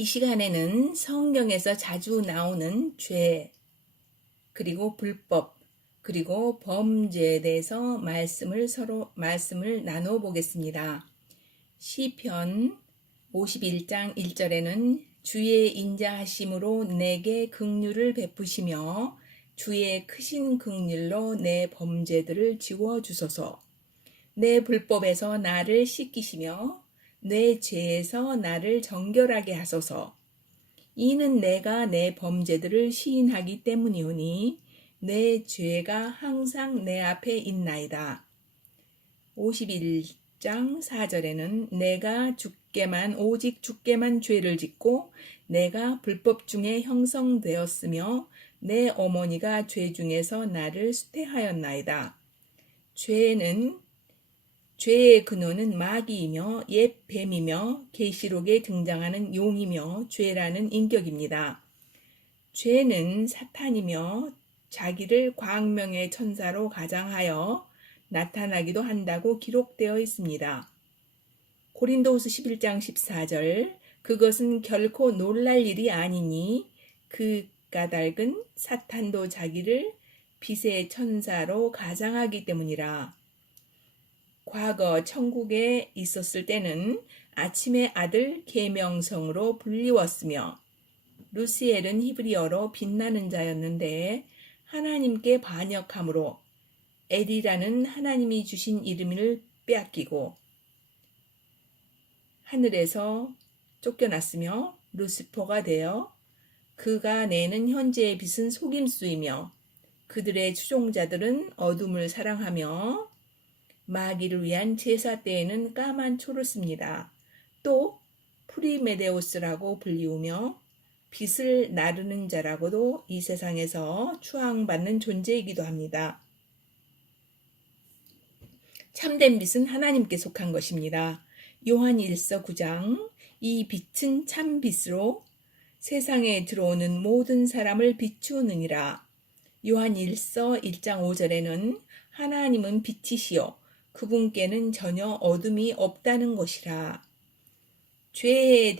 이 시간에는 성경에서 자주 나오는 죄, 그리고 불법, 그리고 범죄에 대해서 말씀을 나눠 보겠습니다. 시편 51장 1절에는 주의 인자하심으로 내게 긍휼을 베푸시며 주의 크신 긍휼로 내 범죄들을 지워 주소서. 내 불법에서 나를 씻기시며 내 죄에서 나를 정결하게 하소서. 이는 내가 내 범죄들을 시인하기 때문이오니 내 죄가 항상 내 앞에 있나이다. 51장 4절에는 내가 오직 주께만 죄를 짓고 내가 불법 중에 형성되었으며 내 어머니가 죄 중에서 나를 수태하였나이다. 죄의 근원은 마귀이며 옛 뱀이며 계시록에 등장하는 용이며 죄라는 인격입니다. 죄는 사탄이며 자기를 광명의 천사로 가장하여 나타나기도 한다고 기록되어 있습니다. 고린도후서 11장 14절 그것은 결코 놀랄 일이 아니니 그 까닭은 사탄도 자기를 빛의 천사로 가장하기 때문이라. 과거 천국에 있었을 때는 아침의 아들 계명성으로 불리웠으며 루시엘은 히브리어로 빛나는 자였는데 하나님께 반역함으로 엘이라는 하나님이 주신 이름을 빼앗기고 하늘에서 쫓겨났으며 루시퍼가 되어 그가 내는 현재의 빛은 속임수이며 그들의 추종자들은 어둠을 사랑하며 마귀를 위한 제사 때에는 까만 초를 씁니다. 또 프리메데우스라고 불리우며 빛을 나르는 자라고도 이 세상에서 추앙받는 존재이기도 합니다. 참된 빛은 하나님께 속한 것입니다. 요한 1서 9장 이 빛은 참 빛으로 세상에 들어오는 모든 사람을 비추느니라. 요한 1서 1장 5절에는 하나님은 빛이시요 그분께는 전혀 어둠이 없다는 것이라. 죄에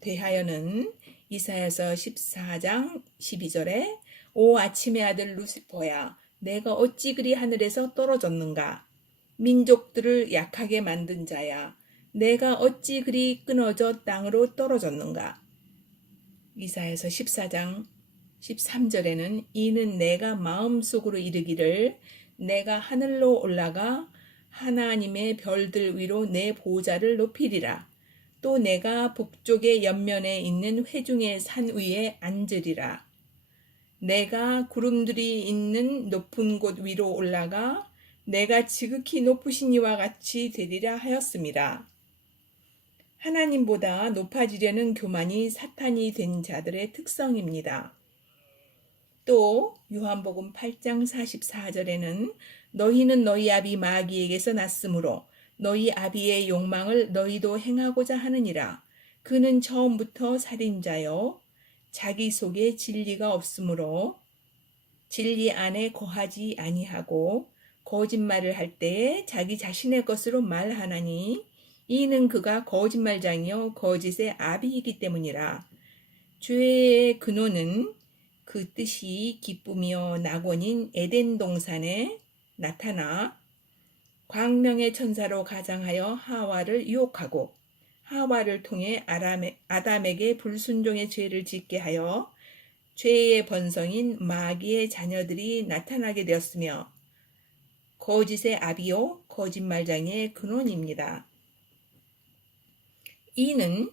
대하여는 이사야서 14장 12절에 오 아침의 아들 루시퍼야 내가 어찌 그리 하늘에서 떨어졌는가. 민족들을 약하게 만든 자야 내가 어찌 그리 끊어져 땅으로 떨어졌는가. 이사야서 14장 13절에는 이는 내가 마음속으로 이르기를 내가 하늘로 올라가 하나님의 별들 위로 내 보좌를 높이리라. 또 내가 북쪽의 옆면에 있는 회중의 산 위에 앉으리라. 내가 구름들이 있는 높은 곳 위로 올라가 내가 지극히 높으신 이와 같이 되리라 하였습니다. 하나님보다 높아지려는 교만이 사탄이 된 자들의 특성입니다. 또 요한복음 8장 44절에는 너희는 너희 아비 마귀에게서 났으므로 너희 아비의 욕망을 너희도 행하고자 하느니라. 그는 처음부터 살인자요 자기 속에 진리가 없으므로 진리 안에 거하지 아니하고 거짓말을 할 때에 자기 자신의 것으로 말하나니 이는 그가 거짓말장이요 거짓의 아비이기 때문이라. 죄의 근원은 그 뜻이 기쁨이요 낙원인 에덴 동산에 나타나 광명의 천사로 가장하여 하와를 유혹하고 하와를 통해 아담에게 불순종의 죄를 짓게 하여 죄의 번성인 마귀의 자녀들이 나타나게 되었으며 거짓의 아비요 거짓말장의 근원입니다. 이는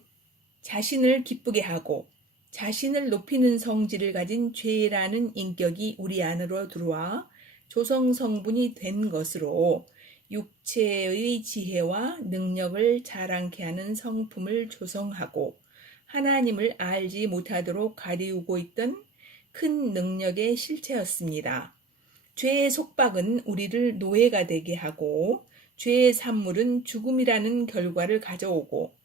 자신을 기쁘게 하고 자신을 높이는 성질을 가진 죄라는 인격이 우리 안으로 들어와 조성 성분이 된 것으로 육체의 지혜와 능력을 자랑케 하는 성품을 조성하고 하나님을 알지 못하도록 가리우고 있던 큰 능력의 실체였습니다. 죄의 속박은 우리를 노예가 되게 하고 죄의 산물은 죽음이라는 결과를 가져오고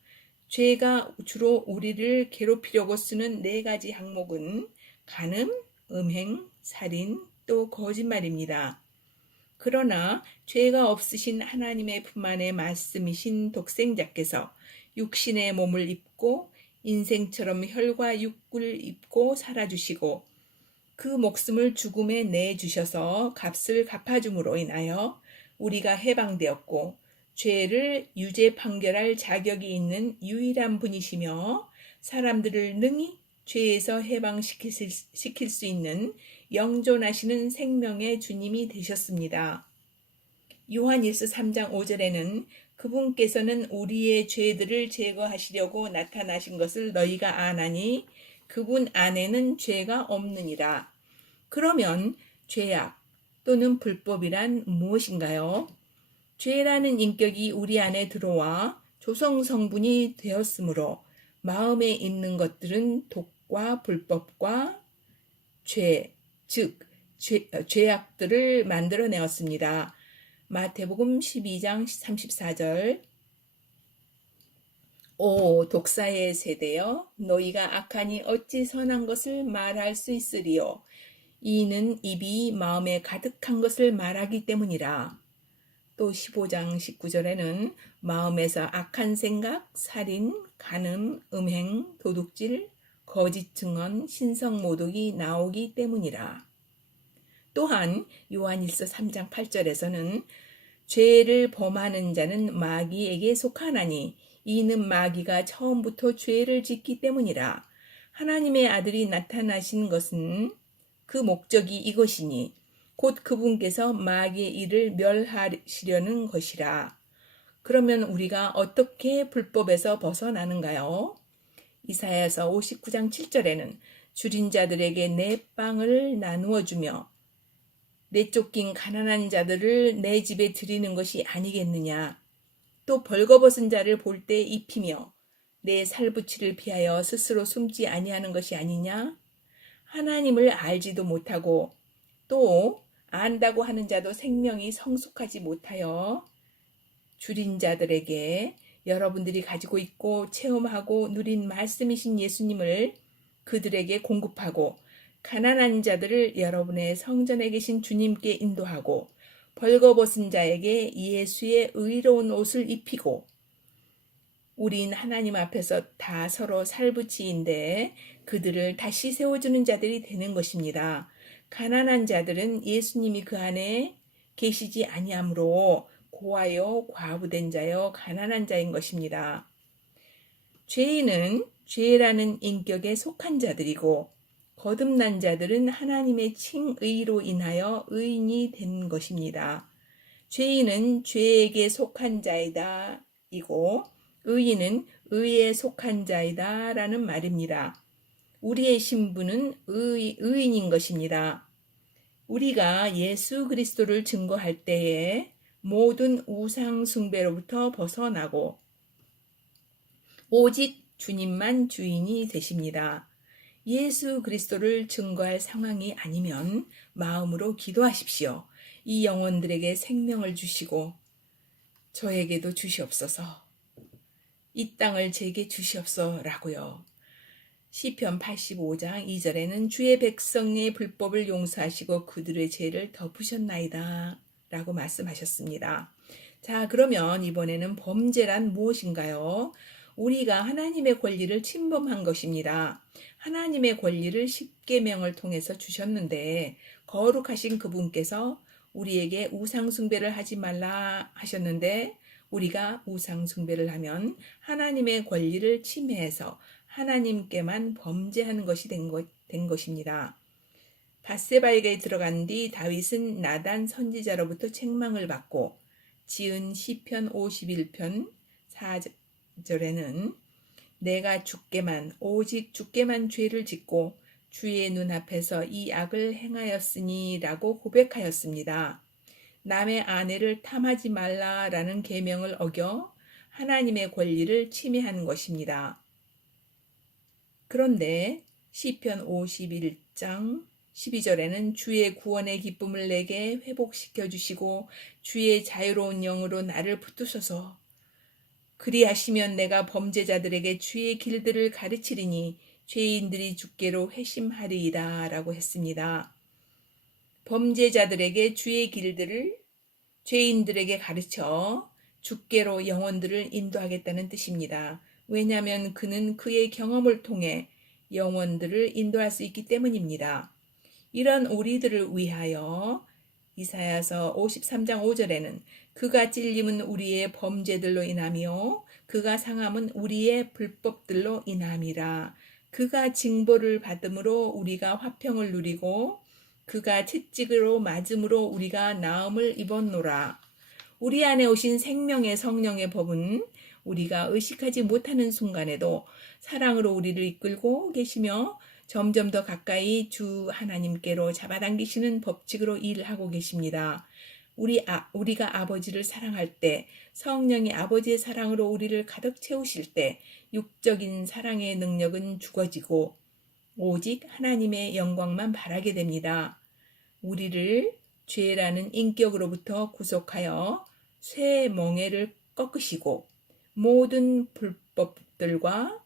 죄가 주로 우리를 괴롭히려고 쓰는 4가지 항목은 간음, 음행, 살인, 또 거짓말입니다. 그러나 죄가 없으신 하나님의 품 안의 말씀이신 독생자께서 육신의 몸을 입고 인생처럼 혈과 육을 입고 살아주시고 그 목숨을 죽음에 내주셔서 값을 갚아줌으로 인하여 우리가 해방되었고 죄를 유죄 판결할 자격이 있는 유일한 분이시며 사람들을 능히 죄에서 해방시킬 수 있는 영존하시는 생명의 주님이 되셨습니다. 요한일서 3장 5절에는 그분께서는 우리의 죄들을 제거하시려고 나타나신 것을 너희가 아나니 그분 안에는 죄가 없느니라. 그러면 죄악 또는 불법이란 무엇인가요? 죄라는 인격이 우리 안에 들어와 조성 성분이 되었으므로 마음에 있는 것들은 독과 불법과 죄, 즉 죄악들을 만들어내었습니다. 마태복음 12장 34절 오 독사의 세대여 너희가 악하니 어찌 선한 것을 말할 수 있으리요 이는 입이 마음에 가득한 것을 말하기 때문이라. 또 15장 19절에는 마음에서 악한 생각, 살인, 간음, 음행, 도둑질, 거짓 증언, 신성 모독이 나오기 때문이라. 또한 요한일서 3장 8절에서는 죄를 범하는 자는 마귀에게 속하나니 이는 마귀가 처음부터 죄를 짓기 때문이라. 하나님의 아들이 나타나신 것은 그 목적이 이것이니 곧 그분께서 마귀의 일을 멸하시려는 것이라. 그러면 우리가 어떻게 불법에서 벗어나는가요? 이사야서 59장 7절에는 줄인 자들에게 내 빵을 나누어 주며 내쫓긴 가난한 자들을 내 집에 들이는 것이 아니겠느냐. 또 벌거벗은 자를 볼 때 입히며 내 살부치를 피하여 스스로 숨지 아니하는 것이 아니냐. 하나님을 알지도 못하고 또 안다고 하는 자도 생명이 성숙하지 못하여 줄인 자들에게 여러분들이 가지고 있고 체험하고 누린 말씀이신 예수님을 그들에게 공급하고 가난한 자들을 여러분의 성전에 계신 주님께 인도하고 벌거벗은 자에게 예수의 의로운 옷을 입히고 우린 하나님 앞에서 다 서로 살부치인데 그들을 다시 세워주는 자들이 되는 것입니다. 가난한 자들은 예수님이 그 안에 계시지 아니하므로 고아요 과부된 자요 가난한 자인 것입니다. 죄인은 죄라는 인격에 속한 자들이고 거듭난 자들은 하나님의 칭의로 인하여 의인이 된 것입니다. 죄인은 죄에게 속한 자이다 이고 의인은 의에 속한 자이다 라는 말입니다. 우리의 신분은 의인인 것입니다. 우리가 예수 그리스도를 증거할 때에 모든 우상 숭배로부터 벗어나고 오직 주님만 주인이 되십니다. 예수 그리스도를 증거할 상황이 아니면 마음으로 기도하십시오. 이 영혼들에게 생명을 주시고 저에게도 주시옵소서. 이 땅을 제게 주시옵소서라고요. 시편 85장 2절에는 주의 백성의 불법을 용서하시고 그들의 죄를 덮으셨나이다 라고 말씀하셨습니다. 자, 그러면 이번에는 범죄란 무엇인가요? 우리가 하나님의 권리를 침범한 것입니다. 하나님의 권리를 십계명을 통해서 주셨는데 거룩하신 그분께서 우리에게 우상숭배를 하지 말라 하셨는데 우리가 우상숭배를 하면 하나님의 권리를 침해해서 하나님께만 범죄하는 것이 된 것입니다. 밧세바에게 들어간 뒤 다윗은 나단 선지자로부터 책망을 받고 지은 시편 51편 4절에는 내가 오직 주께만 죄를 짓고 주의 눈앞에서 이 악을 행하였으니 라고 고백하였습니다. 남의 아내를 탐하지 말라라는 계명을 어겨 하나님의 권리를 침해한 것입니다. 그런데 시편 51장 12절에는 주의 구원의 기쁨을 내게 회복시켜 주시고 주의 자유로운 영으로 나를 붙드셔서 그리하시면 내가 범죄자들에게 주의 길들을 가르치리니 죄인들이 주께로 회심하리이다 라고 했습니다. 범죄자들에게 주의 길들을 죄인들에게 가르쳐 주께로 영혼들을 인도하겠다는 뜻입니다. 왜냐하면 그는 그의 경험을 통해 영혼들을 인도할 수 있기 때문입니다. 이런 우리들을 위하여 이사야서 53장 5절에는 그가 찔림은 우리의 범죄들로 인하며 그가 상함은 우리의 불법들로 인함이라. 그가 징벌을 받음으로 우리가 화평을 누리고 그가 채찍으로 맞음으로 우리가 나음을 입었노라. 우리 안에 오신 생명의 성령의 법은 우리가 의식하지 못하는 순간에도 사랑으로 우리를 이끌고 계시며 점점 더 가까이 주 하나님께로 잡아당기시는 법칙으로 일하고 계십니다. 우리가 아버지를 사랑할 때, 성령이 아버지의 사랑으로 우리를 가득 채우실 때, 육적인 사랑의 능력은 죽어지고, 오직 하나님의 영광만 바라게 됩니다. 우리를 죄라는 인격으로부터 구속하여 쇠 멍에를 꺾으시고 모든 불법들과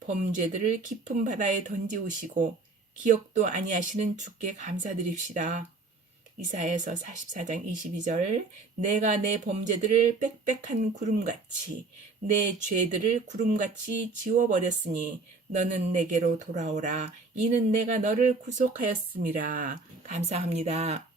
범죄들을 깊은 바다에 던지우시고 기억도 아니하시는 주께 감사드립시다. 이사야서 44장 22절 내가 내 범죄들을 빽빽한 구름같이 내 죄들을 구름같이 지워버렸으니 너는 내게로 돌아오라. 이는 내가 너를 구속하였음이라. 감사합니다.